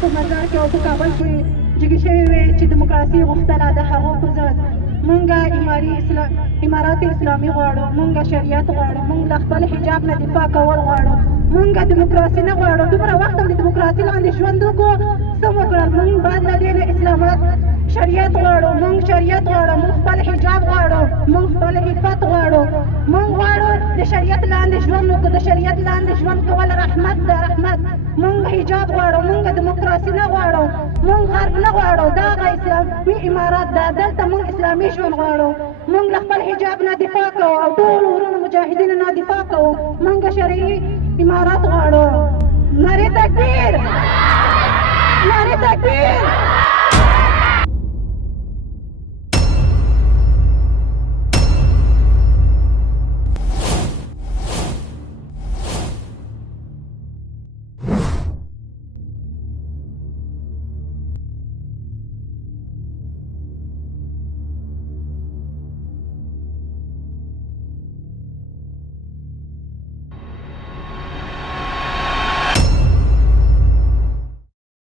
په مزار کې او په کابل کې جګې شوې وې چې دیموکراسي غوښتله د هغو په ضد مونږ امارات اسلامي غواړو، مونږ شریعت غواړو، مونږ له خپل حجاب نه دفاع کول غواړو، مونږ دیموکراسي نه غواړو. دومره وخت هم د دیموکراسي لاندې ژوند وکړو، څه وکړل؟ مونږ باید له دې نه اسلامات شریعت غواړو، مونږ شریعت غواړو، مونږ خپل حجاب غواړو، مونږ خپل عفت غواړو، مونږ غواړو د شریعت لاندې ژوند وکړو. د شریعت لاندې ژوند کول رحمت ده، رحمت. مونږ حجاب غواړو، مونږ دیموکراسي نه غواړو، مونږ غرب نه غواړو. دا هغه اسلامي امارات ده، دلته مونږ اسلامي ژوند غواړو. مونږ له خپل حجاب نه دفاع کوو او ټول ورونو مجاهدینو نه دفاع کوو. مونږ شرعي امارات غواړو. نعرې تکبیر، نعرې تکبیر.